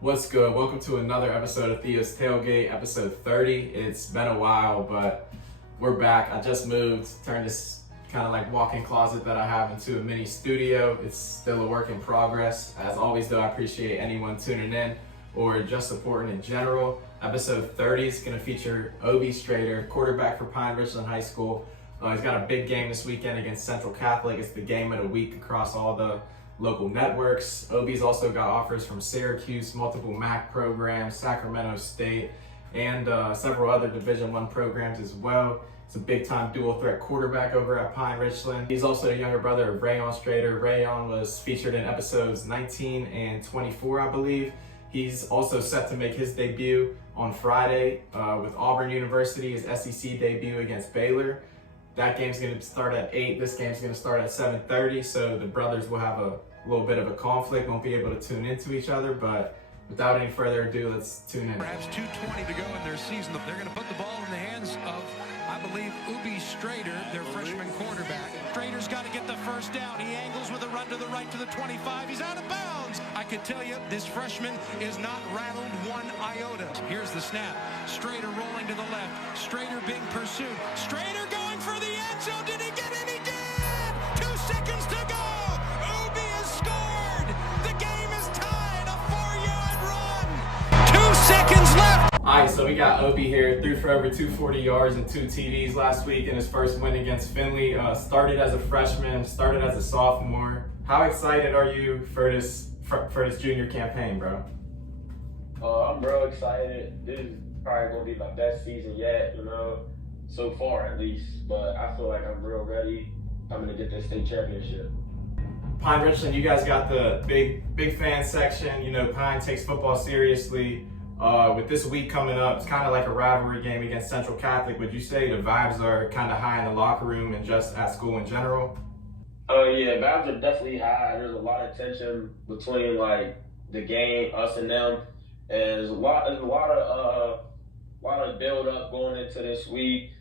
What's good? Welcome to another episode of Theo's Tailgate, episode 30. It's been a while, but we're back. I just moved, turned this kind of like walk-in closet that I have into a mini studio. It's still a work in progress. As always though, I appreciate anyone tuning in or just supporting in general. Episode 30 is going to feature Oobi Strader, quarterback for Pine Richland High School. He's got a big game this weekend against Central Catholic. It's the game of the week across all the local networks. Oobi's also got offers from Syracuse, multiple MAC programs, Sacramento State, and several other Division I programs as well. He's a big-time dual-threat quarterback over at Pine Richland. He's also the younger brother of Aaron Strader. Aaron was featured in episodes 19 and 24, I believe. He's also set to make his debut on Friday with Auburn University, his SEC debut against Baylor. That game's going to start at 8. This game's going to start at 7:30, so the brothers will have a little bit of a conflict, won't be able to tune into each other, but without any further ado, let's tune in. Perhaps 2:20 to go in their season. They're going to put the ball in the hands of, I believe, Oobi Strader, their freshman quarterback. Strader's got to get the first down. He angles with a run to the right to the 25. He's out of bounds. I can tell you, this freshman is not rattled one iota. Here's the snap. Strader rolling to the left. Strader being pursued. Strader going for the end zone. Did he get it? He did! 2 seconds to go. Oobi has scored. The game is tied. A 4-yard run. 2 seconds left. All right, so we got Oobi here, threw for over 240 yards and 2 TDs last week in his first win against Findlay. Started as a freshman, started as a sophomore. How excited are you for this junior campaign, bro? I'm real excited. This is probably gonna be my best season yet, so far at least. But I feel like I'm real ready. I'm gonna get this state championship. Pine Richland, you guys got the big fan section. Pine takes football seriously. With this week coming up, it's kind of like a rivalry game against Central Catholic. Would you say the vibes are kind of high in the locker room and just at school in general? Oh yeah, vibes are definitely high. There's a lot of tension between like the game, us and them, and there's a lot of build up going into this week.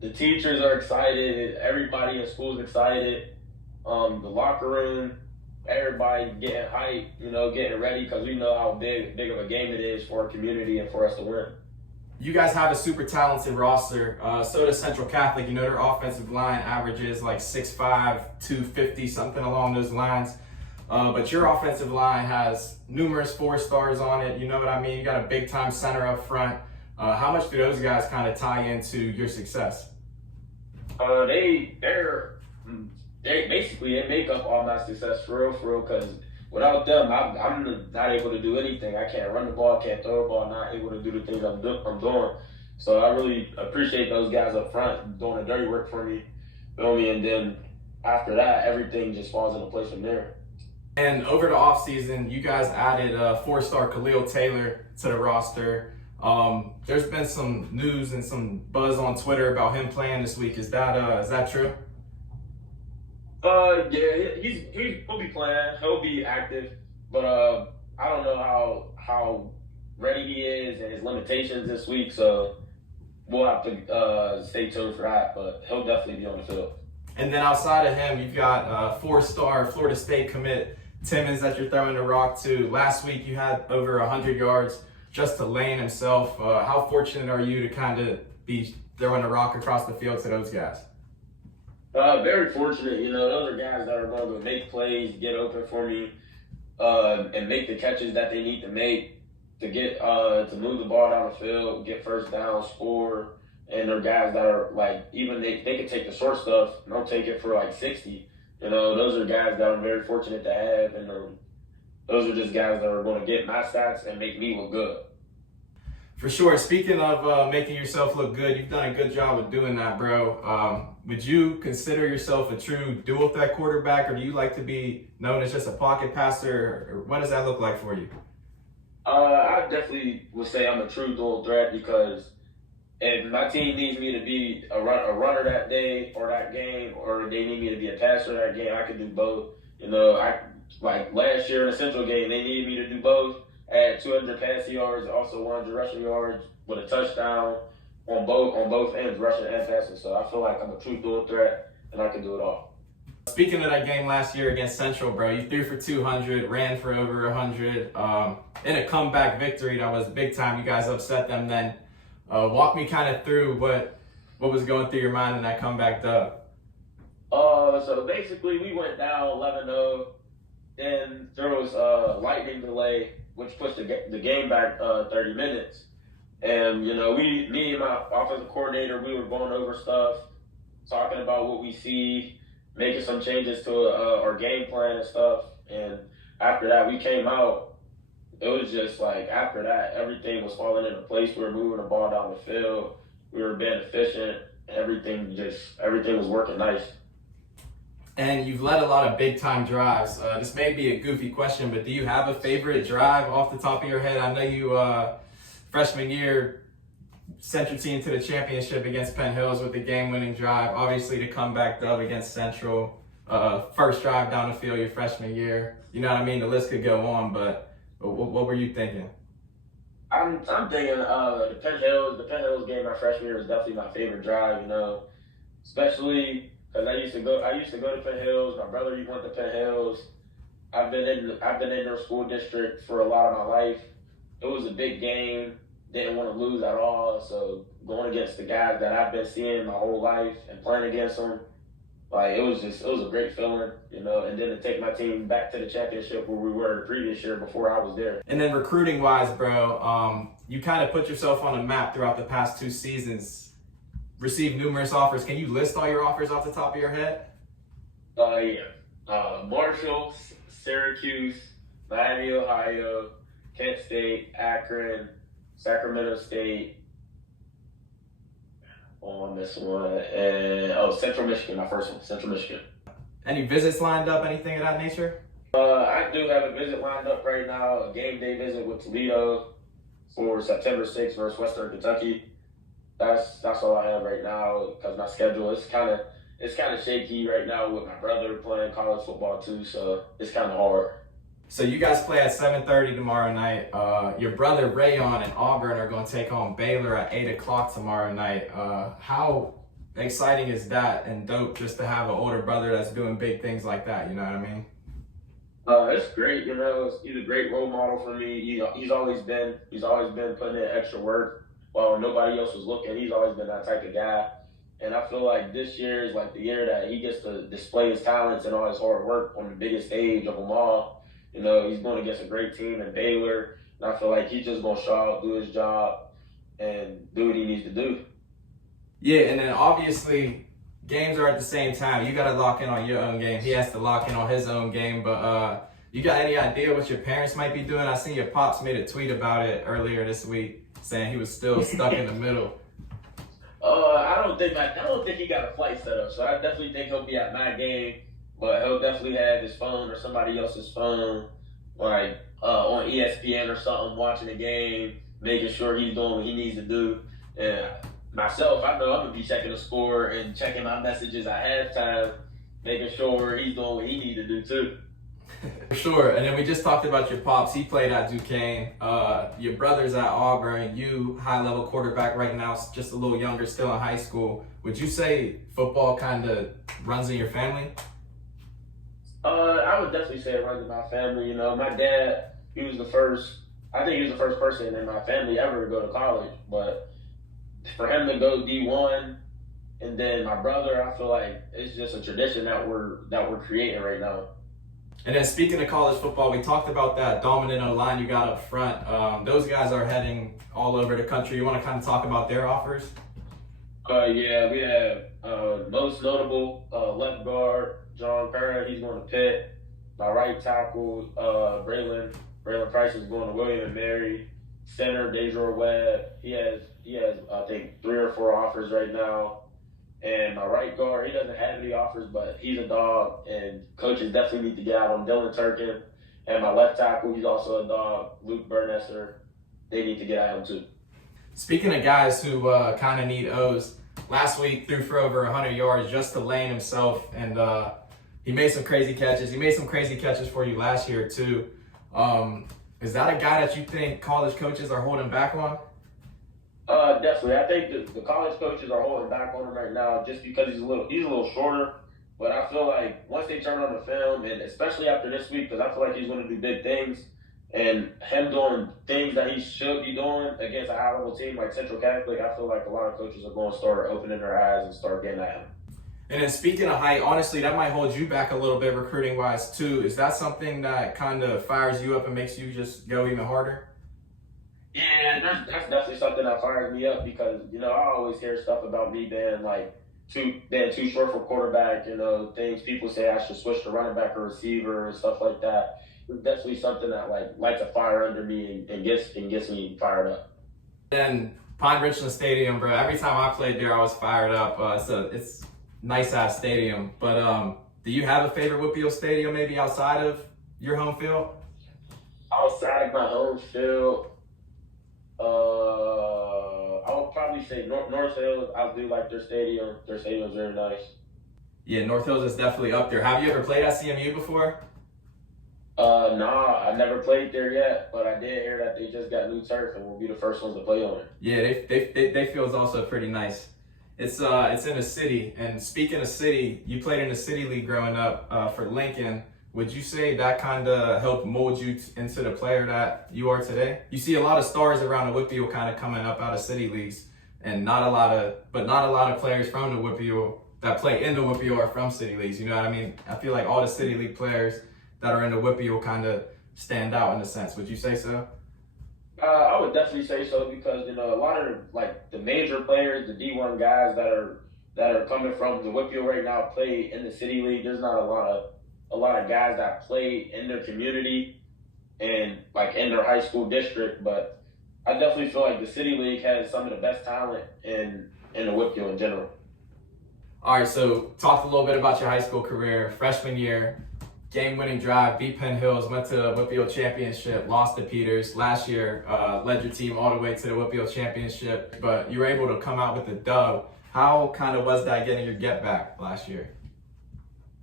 The teachers are excited. Everybody in school is excited. The locker room, everybody getting hyped, getting ready because we know how big of a game it is for our community and for us to win. You guys have a super talented roster. So does Central Catholic. Their offensive line averages like 6'5", 250, something along those lines. But your offensive line has numerous 4-stars on it. You know what I mean? You got a big-time center up front. How much do those guys kind of tie into your success? They make up all my success for real, because without them, I'm not able to do anything. I can't run the ball, can't throw the ball, not able to do the things I'm doing. So I really appreciate those guys up front doing the dirty work for me, and then after that, everything just falls into place from there. And over the offseason, you guys added 4-star Khalil Taylor to the roster. There's been some news and some buzz on Twitter about him playing this week. Is that true? Yeah, he'll be playing. He'll be active, but I don't know how ready he is and his limitations this week. So we'll have to stay tuned for that. But he'll definitely be on the field. And then outside of him, you've got 4-star Florida State commit Timmons that you're throwing the rock to. Last week you had over 100 yards just to Lane himself. How fortunate are you to kind of be throwing the rock across the field to those guys? Very fortunate. Those are guys that are going to make plays, get open for me, and make the catches that they need to make to get to move the ball down the field, get first down, score. And they're guys that are like, even they can take the short stuff and they'll take it for like 60. Those are guys that I'm very fortunate to have, and those are just guys that are going to get my stats and make me look good. For sure. Speaking of making yourself look good, you've done a good job of doing that, bro. Would you consider yourself a true dual threat quarterback, or do you like to be known as just a pocket passer? Or what does that look like for you? I definitely would say I'm a true dual threat, because if my team needs me to be a runner that day or that game, or they need me to be a passer that game, I can do both. Like last year in the Central game, they needed me to do both. I had 200 passing yards, also 100 rushing yards with a touchdown on both ends, rushing and passing. So I feel like I'm a true dual threat, and I can do it all. Speaking of that game last year against Central, bro, you threw for 200, ran for over 100. In a comeback victory that was big time. You guys upset them then. Walk me kind of through what was going through your mind in that comeback dub. So basically we went down 11-0, and there was a lightning delay, which pushed the game back 30 minutes. And, you know, me and my offensive coordinator, we were going over stuff, talking about what we see, making some changes to our game plan and stuff. And after that, we came out. It was just like, after that, everything was falling into place. We were moving the ball down the field. We were being efficient. Everything was working nice. And you've led a lot of big-time drives. This may be a goofy question, but do you have a favorite drive off the top of your head? I know you, freshman year, sent your team to the championship against Penn Hills with the game-winning drive. Obviously, the comeback dub against Central. First drive down the field your freshman year. You know what I mean? The list could go on, but what were you thinking? I'm thinking the Penn Hills game my freshman year was definitely my favorite drive. You know, especially because I used to go to Penn Hills. My brother went to Penn Hills. I've been in their school district for a lot of my life. It was a big game. Didn't want to lose at all. So going against the guys that I've been seeing my whole life and playing against them, like it was a great feeling, you know. And then to take my team back to the championship where we were the previous year before I was there. And then recruiting wise, bro, you kind of put yourself on a map throughout the past 2 seasons. Received numerous offers. Can you list all your offers off the top of your head? Yeah. Marshall, Syracuse, Miami, Ohio, Kent State, Akron, Sacramento State. On this one, and Central Michigan, my first one, Central Michigan. Any visits lined up, anything of that nature? I do have a visit lined up right now, a game day visit with Toledo for September 6th versus Western Kentucky. That's all I have right now because my schedule is kind of shaky right now with my brother playing college football too, so it's kind of hard. So you guys play at 7:30 tomorrow night. Your brother Rayon and Auburn are going to take on Baylor at 8 o'clock tomorrow night. How exciting is that and dope just to have an older brother that's doing big things like that, you know what I mean? It's great, you know. He's a great role model for me. He's always been putting in extra work while nobody else was looking. He's always been that type of guy. And I feel like this year is like the year that he gets to display his talents and all his hard work on the biggest stage of them all. You know, he's going against a great team in Baylor, and I feel like he's just going to show up, do his job, and do what he needs to do. Yeah, and then obviously games are at the same time. You got to lock in on your own game. He has to lock in on his own game. But you got any idea what your parents might be doing? I seen your pops made a tweet about it earlier this week, saying he was still stuck in the middle. I don't think he got a flight set up, so I definitely think he'll be at my game. But he'll definitely have his phone or somebody else's phone, like on ESPN or something, watching the game, making sure he's doing what he needs to do. And myself, I know I'm going to be checking the score and checking my messages at halftime, making sure he's doing what he needs to do too. For sure. And then we just talked about your pops. He played at Duquesne. Your brother's at Auburn. You, high-level quarterback right now, just a little younger, still in high school. Would you say football kind of runs in your family? I would definitely say it runs in my family. You know, my dad, I think he was the first person in my family ever to go to college. But for him to go D1, and then my brother, I feel like it's just a tradition that we're creating right now. And then speaking of college football, we talked about that dominant O-line you got up front. Those guys are heading all over the country. You want to kind of talk about their offers? Yeah, we have most notable left guard, John Perrin, he's going to Pitt. My right tackle, Braylon Price is going to William & Mary. Center, Dejor Webb, he has I think 3 or 4 offers right now. And my right guard, he doesn't have any offers, but he's a dog, and coaches definitely need to get out on Dylan Turkin. And my left tackle, he's also a dog, Luke Bernesser. They need to get at him too. Speaking of guys who kind of need O's, last week threw for over 100 yards just to Lane himself, and he made some crazy catches. He made some crazy catches for you last year too. Is that a guy that you think college coaches are holding back on? Definitely. I think the college coaches are holding back on him right now just because he's a little shorter. But I feel like once they turn on the film, and especially after this week, because I feel like he's going to do big things, and him doing things that he should be doing against a high-level team like Central Catholic, I feel like a lot of coaches are going to start opening their eyes and start getting at him. And then speaking of height, honestly, that might hold you back a little bit recruiting-wise too. Is that something that kind of fires you up and makes you just go even harder? Yeah, that's definitely something that fires me up because, you know, I always hear stuff about me being like being too short for quarterback, you know, things people say I should switch to running back or receiver and stuff like that. It's definitely something that lights a fire under me and gets me fired up. And Pine Richland Stadium, bro, every time I played there, I was fired up. It's nice ass stadium. But do you have a favorite Whitfield stadium maybe outside of your home field? Outside of my home field, I would probably say North Hills. I do like their stadium. Their stadium's very nice. Yeah, North Hills is definitely up there. Have you ever played at CMU before? Nah, I never played there yet, but I did hear that they just got new turf and will be the first ones to play on it. Yeah, they feel is also pretty nice. It's in a city, and speaking of city, you played in the city league growing up for Lincoln. Would you say that kind of helped mold you into the player that you are today? You see a lot of stars around the Whitfield kind of coming up out of city leagues, and not a lot of players from the Whitfield that play in the Whitfield are from city leagues. You know what I mean? I feel like all the city league players that are in the Whitfield kind of stand out in a sense. Would you say so? I would definitely say so because, you know, a lot of like the major players, the D1 guys that are coming from the Whitfield right now play in the city league. There's not a lot of guys that play in their community and like in their high school district, but I definitely feel like the city league has some of the best talent in the Whitfield in general. All right, so talk a little bit about your high school career. Freshman year, game-winning drive, beat Penn Hills, went to the Whitfield Championship, lost to Peters. Last year, led your team all the way to the Whitfield Championship, but you were able to come out with a dub. How kind of was that getting your get back last year?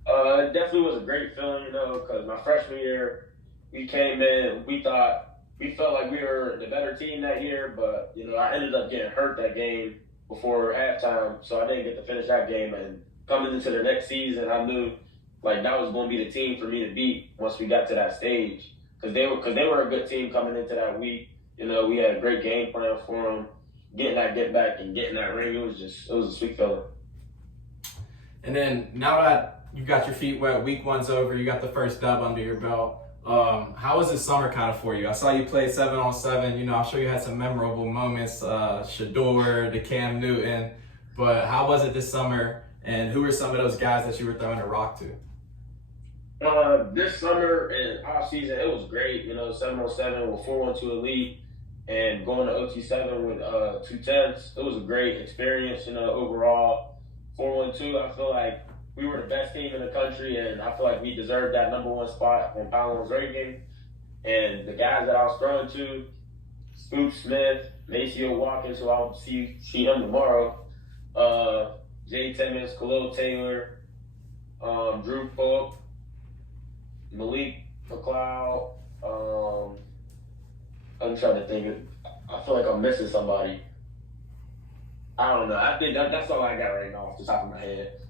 It definitely was a great feeling, you know, because my freshman year, we came in, we felt like we were the better team that year, but, you know, I ended up getting hurt that game before halftime, so I didn't get to finish that game. And coming into the next season, I knew like that was going to be the team for me to beat once we got to that stage, because they were a good team coming into that week. You know, we had a great game plan for them. Getting that get back and getting that ring, it was a sweet feeling. And then now that you got your feet wet, week one's over, you got the first dub under your belt. How was this summer kind of for you? I saw you play 7-on-7. You know, I'm sure you had some memorable moments, Shador, the Cam Newton. But how was it this summer? And who were some of those guys that you were throwing a rock to? This summer and off season, it was great. You know, 7-on-7 with 4-1-2 elite and going to OT7 with 2-10s. It was a great experience. You know, overall 4-1-2. I feel like we were the best team in the country, and I feel like we deserved that number one spot on Power ranking. And the guys that I was throwing to, Scoop Smith, Maceo Watkins, who I'll see him tomorrow, Jay Timmons, Khalil Taylor, Drew Pope, Malik McLeod. I'm trying to think. I feel like I'm missing somebody. I don't know. I think that's all I got right now off the top of my head.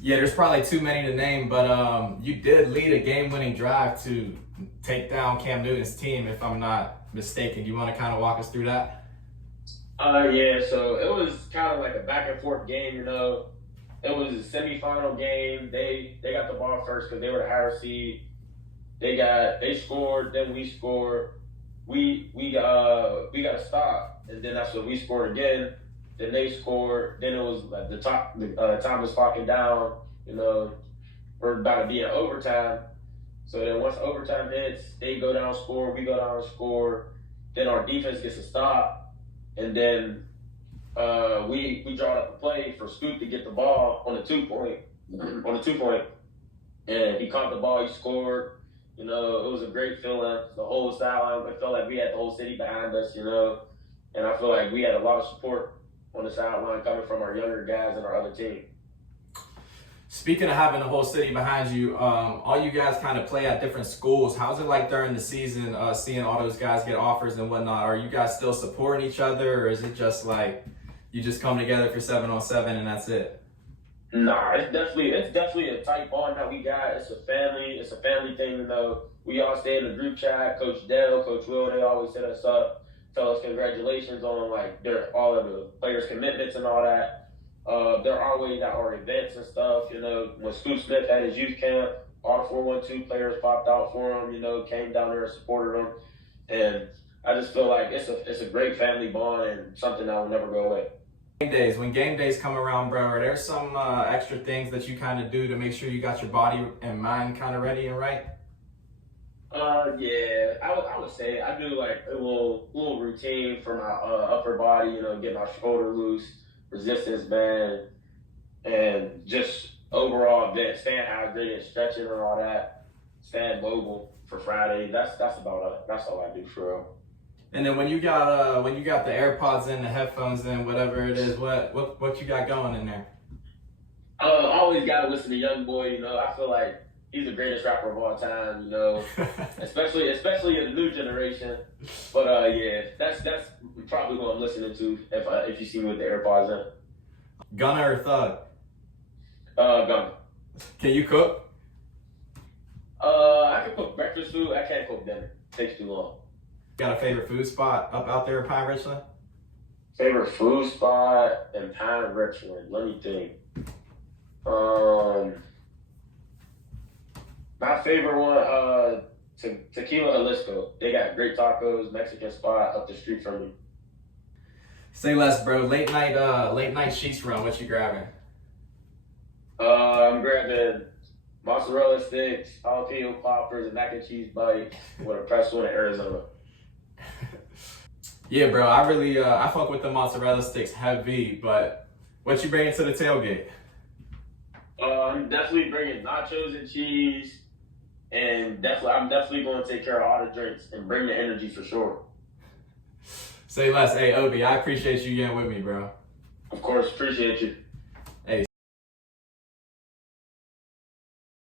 Yeah, there's probably too many to name, but you did lead a game-winning drive to take down Cam Newton's team, if I'm not mistaken. You want to kind of walk us through that? Yeah, so it was kind of like a back-and-forth game, you know. It was a semifinal game. They got the ball first because they were the higher seed. They scored, then we scored. We got a stop, and then that's when we scored again. Then they scored. Then it was like the time was clocking down. You know, we're about to be in overtime. So then once overtime hits, they go down, score. We go down and score. Then our defense gets a stop, and then we draw up a play for Scoot to get the ball on the 2-point, and he caught the ball. He scored. You know, it was a great feeling. The whole sideline, it felt like we had the whole city behind us. You know, and I feel like we had a lot of support on the sideline coming from our younger guys and our other team. Speaking of having the whole city behind you, all you guys kind of play at different schools. How's it like during the season, seeing all those guys get offers and whatnot? Are you guys still supporting each other, or is it just like you just come together for 7-on-7 and that's it? Nah, it's definitely a tight bond that we got. It's a family thing, you know. We all stay in the group chat. Coach Dell, Coach Will, they always hit us up, tell us congratulations on like all of the players' commitments and all that. There are always at our events and stuff, you know. When Scoop Smith had his youth camp, all the 412 players popped out for him, you know, came down there and supported him. And I just feel like it's a great family bond and something that will never go away. When game days come around, bro, are there some extra things that you kind of do to make sure you got your body and mind kind of ready and right? Yeah, I would say I do like a little routine for my upper body, you know, get my shoulder loose, resistance band, and just overall event, staying hydrated, stretching and all that, staying mobile for Friday. That's about it. That's all I do for real. And then when you got the AirPods in, the headphones in, whatever it is, what you got going in there? I always gotta listen to Young Boy. You know, I feel like he's the greatest rapper of all time. You know, especially in the new generation. But yeah, that's probably what I'm listening to if you see me with the AirPods in. Gunner or Thug? Gunner. Can you cook? I can cook breakfast food. I can't cook dinner. Takes too long. Got a favorite food spot up out there in Pine Richland? Favorite food spot in Pine Richland? Let me think. My favorite one, Tequila Jalisco. They got great tacos, Mexican spot up the street from me. Say less, bro. Late night sheets run. What you grabbing? I'm grabbing mozzarella sticks, jalapeno poppers, and mac and cheese bites with a pretzel in Arizona. Yeah, bro. I fuck with the mozzarella sticks heavy, but what you bringing to the tailgate? I'm definitely bringing nachos and cheese, and I'm definitely going to take care of all the drinks and bring the energy for sure. Say less. Hey, Obi, I appreciate you getting with me, bro. Of course, appreciate you.